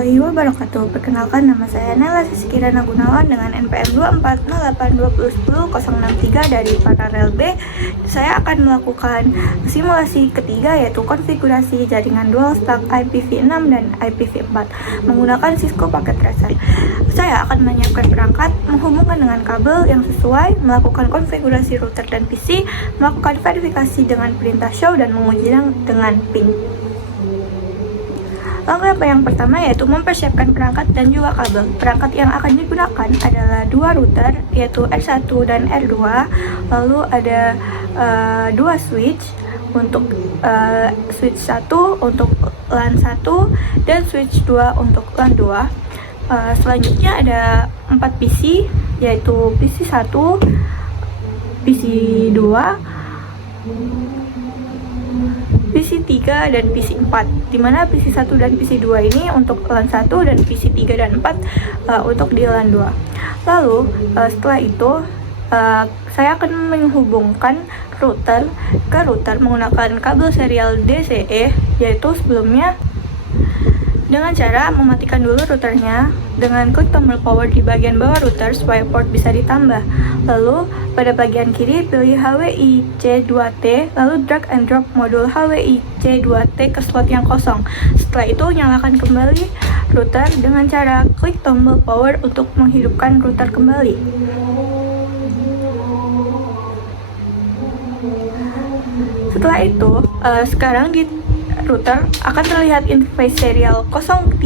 warahmatullahi wabarakatuh. Perkenalkan, nama saya Nela Sisi Kirana Gunawan dengan NPM 2408201063 dari Paralel B. Saya akan melakukan simulasi ketiga, yaitu konfigurasi jaringan dual stack IPv6 dan IPv4 menggunakan Cisco paket tracer. Saya akan menyiapkan perangkat, menghubungkan dengan kabel yang sesuai, melakukan konfigurasi router dan PC, melakukan verifikasi dengan perintah show, dan menguji dengan ping. Langkah yang pertama yaitu mempersiapkan perangkat dan juga kabel. Perangkat yang akan digunakan adalah dua router, yaitu R1 dan R2. Lalu ada dua switch untuk switch 1 untuk LAN 1 dan switch 2 untuk LAN 2. Selanjutnya ada 4 PC, yaitu PC 1, PC 2, PC 3 dan PC 4, dimana PC 1 dan PC 2 ini untuk LAN 1 dan PC 3 dan 4 untuk di LAN 2. Lalu setelah itu saya akan menghubungkan router ke router menggunakan kabel serial DCE, yaitu sebelumnya dengan cara mematikan dulu routernya dengan klik tombol power di bagian bawah router supaya port bisa ditambah. Lalu pada bagian kiri pilih HWI C2T, lalu drag and drop modul HWI C2T ke slot yang kosong. Setelah itu nyalakan kembali router dengan cara klik tombol power untuk menghidupkan router kembali. Setelah itu sekarang di router akan terlihat interface serial 030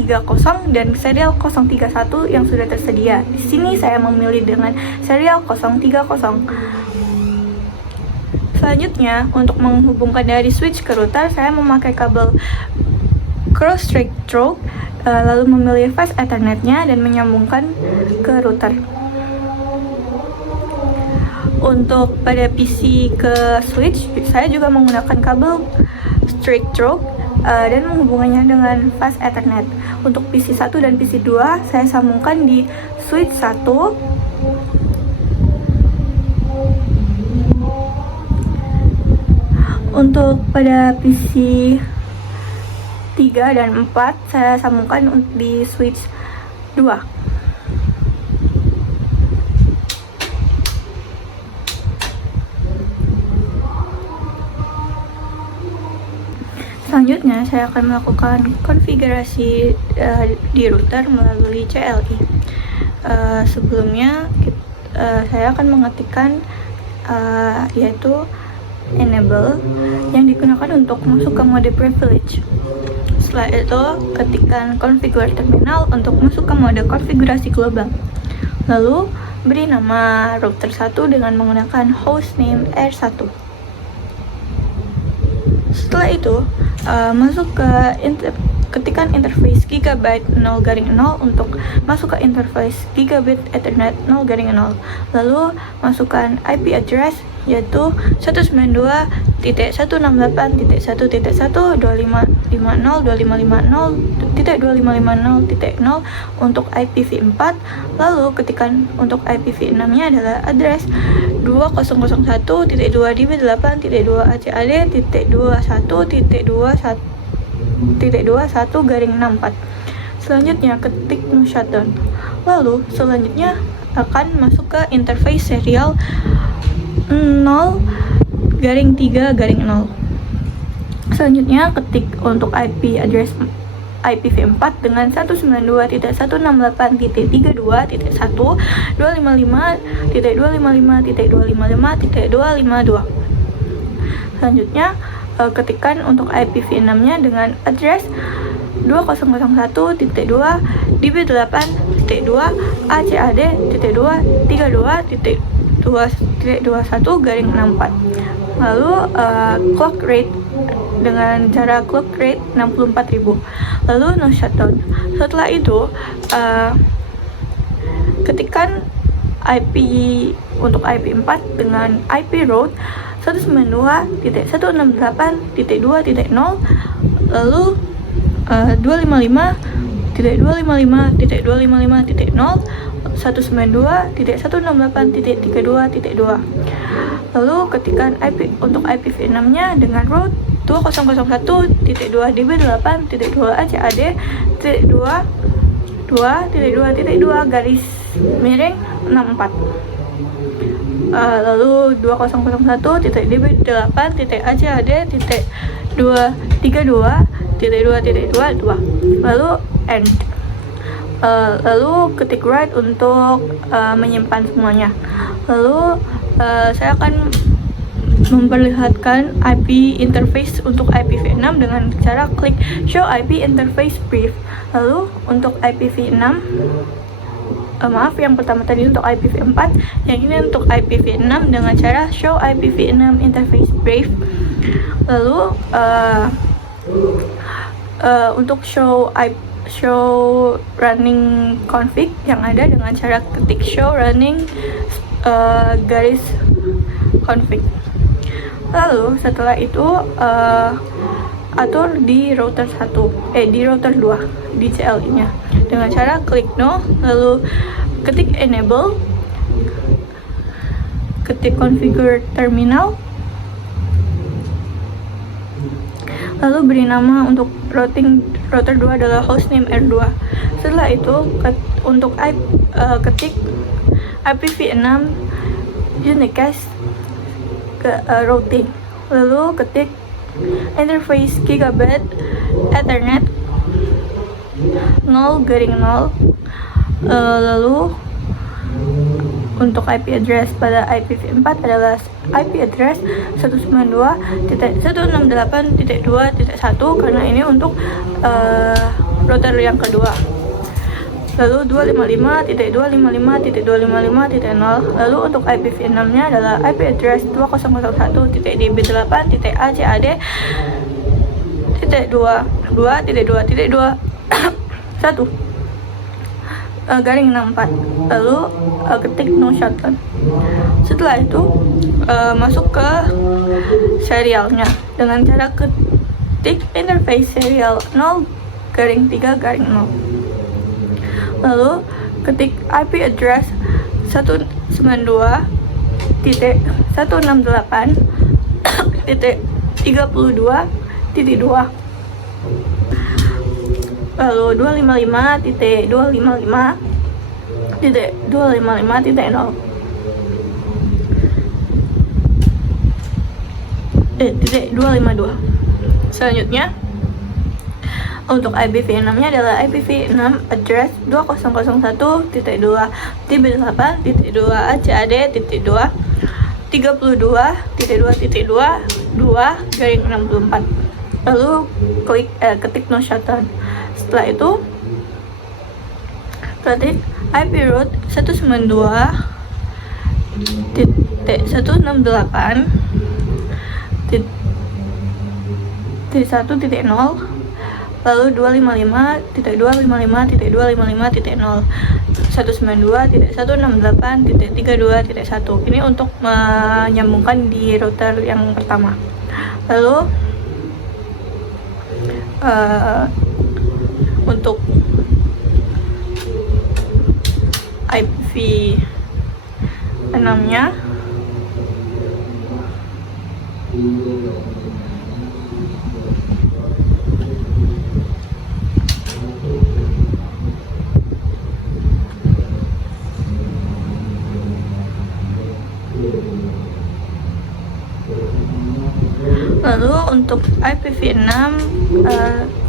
dan serial 031 yang sudah tersedia. Di sini saya memilih dengan serial 030. Selanjutnya, untuk menghubungkan dari switch ke router, saya memakai kabel cross straight through, lalu memilih fast ethernetnya dan menyambungkan ke router. Untuk pada PC ke switch, saya juga menggunakan kabel straight through dan menghubungannya dengan fast ethernet. Untuk PC 1 dan PC 2 saya sambungkan di switch 1. Untuk pada PC 3 dan 4 saya sambungkan di switch 2. Selanjutnya, saya akan melakukan konfigurasi di router melalui CLI. Sebelumnya, saya akan mengetikkan yaitu enable yang digunakan untuk masuk ke mode privilege. Setelah itu, ketikkan configure terminal untuk masuk ke mode konfigurasi global. Lalu, beri nama router 1 dengan menggunakan hostname R1. Setelah itu, masuk ke ketikan interface gigabit 0/0 untuk masuk ke interface gigabit ethernet 0/0. Lalu masukkan IP address yaitu 192.168.1.1.2550.2550.2550.0 untuk IPv4. Lalu ketikkan untuk IPv6 nya adalah address 2001.db8.2.1.21.21/64. Selanjutnya ketik no shutdown. Lalu selanjutnya akan masuk ke interface serial 0/3/0. Selanjutnya ketik untuk IP address IPv4 dengan 192.168.32.1, 255.255.255.252. Selanjutnya ketikkan untuk IPv6 nya dengan address 20.1.2.db8.2.32.21/64. Lalu clock rate dengan cara clock rate 64.000. Lalu no shutdown. Setelah itu ketikkan IP untuk IP4 dengan IP route 192.168.2.0, lalu 255.255.255.0, 192.168.32.2. Lalu ketikkan IP untuk IPv6 nya dengan route 2001.2 db8.2 acad.2 2.2.2 garis miring 64. Lalu 20.1.8.acad.232.2. Lalu end. Lalu ketik write untuk menyimpan semuanya. Lalu saya akan memperlihatkan IP interface untuk IPv6 dengan cara klik show IP interface brief. Lalu untuk IPv6, yang pertama tadi untuk IPv4, yang ini untuk IPv6 dengan cara show IPv6 interface brief. Lalu untuk show running config yang ada dengan cara ketik show running garis config. Lalu setelah itu atur di router 2 di CLI-nya dengan cara klik no, lalu ketik enable, ketik configure terminal, lalu beri nama untuk router 2 adalah hostname R2. Setelah itu untuk ketik IPv6 unicast routing, lalu ketik interface gigabit ethernet 0 garing 0. Lalu untuk IP address pada IPv4 adalah IP address 192.168.2.1 karena ini untuk router yang kedua. Lalu 255.255.255.0. Lalu untuk IPv6 nya adalah IP address 2001.db8.acad.2.2.2.1 garing 64. Lalu ketik no shutdown. Setelah itu masuk ke serialnya dengan cara ketik interface serial 0 garing 3 garing 0. Lalu ketik IP address 192.168.32.2. Lalu 255.255.255.0 252. Selanjutnya untuk IPv6 nya adalah IPv6 address 2001.db8.2 32.2.2 garing 64. Lalu ketik no shutdown. Setelah itu ketik IP route 192.168.1.0. lalu 255.255.255.0 192.168.32.1. Ini untuk menyambungkan di router yang pertama. Lalu untuk IPv6 nya untuk IPv6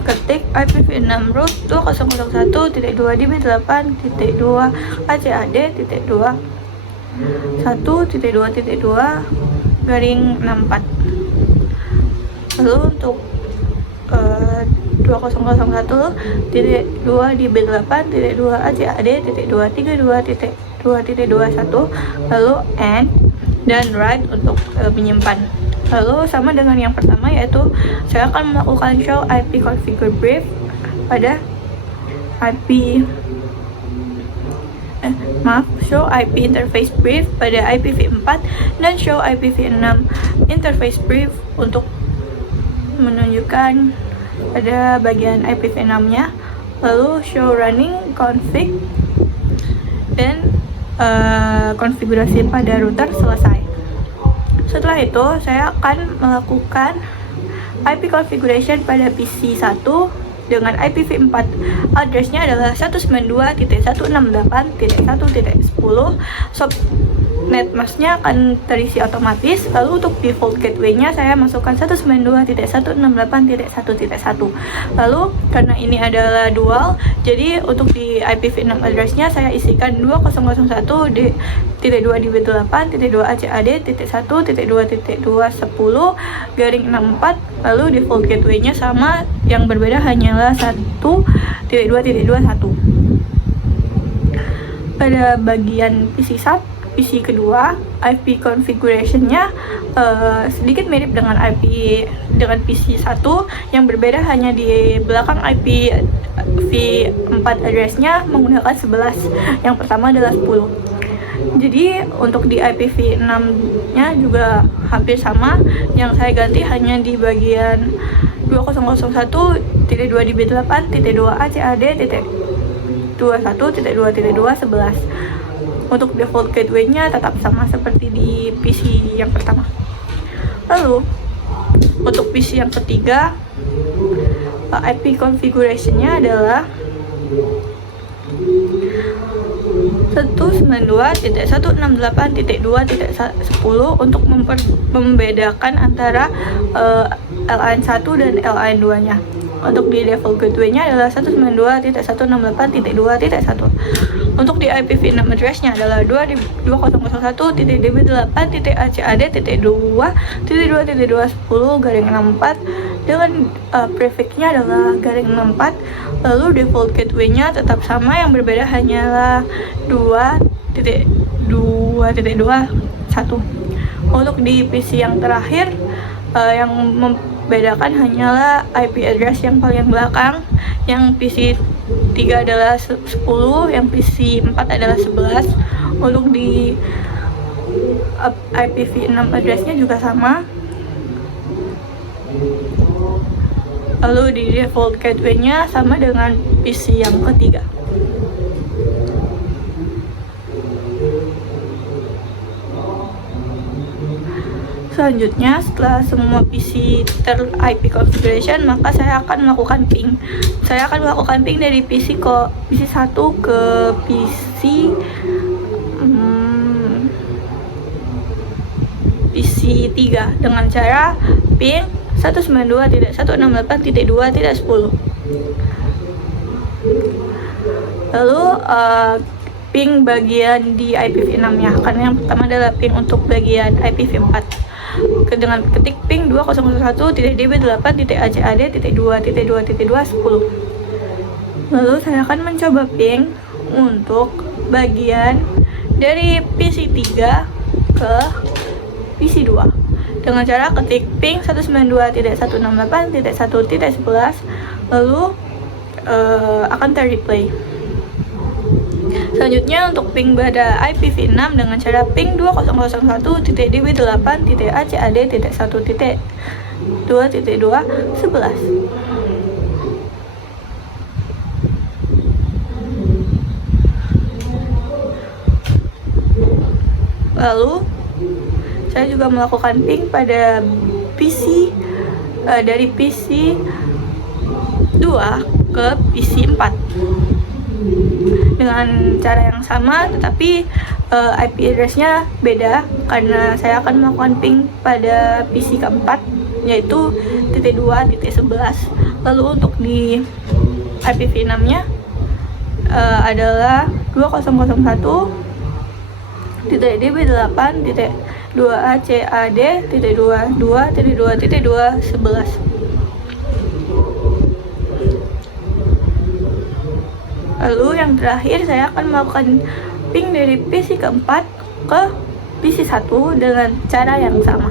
ketik IPv6 root 2001.2db8.2 acad.2 1.2.2 garing 64. Lalu untuk 2001.2db8.2 acad.232.2.21 lalu end dan write untuk menyimpan. Lalu sama dengan yang pertama, yaitu saya akan melakukan show IP configure brief pada show IP interface brief pada IPv4 dan show IPv6 interface brief untuk menunjukkan pada bagian IPv6 nya. Lalu show running config dan konfigurasi pada router selesai. Setelah itu saya akan melakukan IP configuration pada PC 1 dengan IPv4 addressnya adalah 192.168.1.10. Subnet masknya akan terisi otomatis. Lalu untuk default gateway-nya saya masukkan 192.168.1.1. Lalu karena ini adalah dual, jadi untuk di IPv6 addressnya saya isikan 20.1.2.2.1.2.10/64. Lalu default gateway-nya sama, yang berbeda hanyalah 1.2.21. Pada bagian PC kedua, IP configuration-nya sedikit mirip dengan PC 1, yang berbeda hanya di belakang IPv4 address-nya menggunakan 11. Yang pertama adalah 10. Jadi untuk di IPv6-nya juga hampir sama, yang saya ganti hanya di bagian 2001.2db8.2ac.ad.21.2.211. Untuk default gateway-nya tetap sama seperti di PC yang pertama. Lalu untuk PC yang ketiga, IP configuration-nya adalah 192.168.2.10 untuk membedakan antara LAN 1 dan LAN 2-nya. Untuk di default gateway-nya adalah 192.168.2.1. Untuk di IPv6 address-nya adalah 2001.db8.ac.ad.2.2.210/64 dengan prefix-nya adalah *64. Lalu default gateway-nya tetap sama, yang berbeda hanyalah 2.2.21. Untuk di PC yang terakhir, yang membedakan hanyalah IP address yang paling belakang, yang PC 3 adalah 10, yang PC 4 adalah 11. Untuk di IPv6 address-nya juga sama. Lalu di default gateway-nya sama dengan PC yang ketiga. Selanjutnya, setelah semua PC IP configuration, maka saya akan melakukan ping. Saya akan melakukan ping dari PC 1 ke PC 3 dengan cara ping 192.168.2.10. Lalu ping bagian di IPv6-nya, karena yang pertama adalah ping untuk bagian IPv4. Dengan ketik ping 2001.db8.ac.ad.2.2.210. Lalu saya akan mencoba ping untuk bagian dari PC 3 ke PC 2 dengan cara ketik ping 192.168.1.11, lalu akan terreplay. Selanjutnya untuk ping pada IPv6 dengan cara ping 2001.db8.ac.ad.1.2.211. Lalu saya juga melakukan ping pada PC dari PC 2 ke PC 4 dengan cara yang sama, tetapi IP address-nya beda karena saya akan melakukan ping pada PC keempat, yaitu .2.11. Lalu untuk di IPv6-nya adalah 2001.db8.2ac.ad.2.2.211. Lalu yang terakhir, saya akan melakukan ping dari PC keempat ke PC 1 dengan cara yang sama.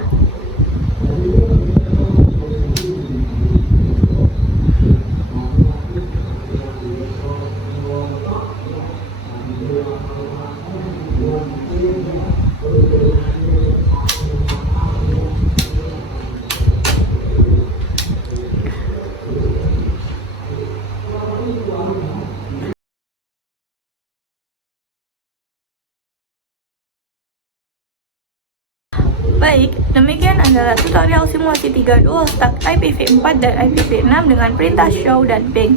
Baik, demikian adalah tutorial simulasi 3 dual stack IPv4 dan IPv6 dengan perintah show dan ping.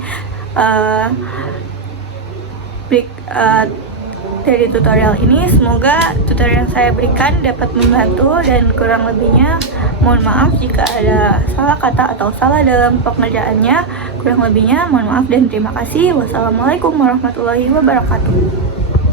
Dari tutorial ini, semoga tutorial yang saya berikan dapat membantu, dan kurang lebihnya mohon maaf jika ada salah kata atau salah dalam pengerjaannya. Kurang lebihnya mohon maaf dan terima kasih. Wassalamualaikum warahmatullahi wabarakatuh.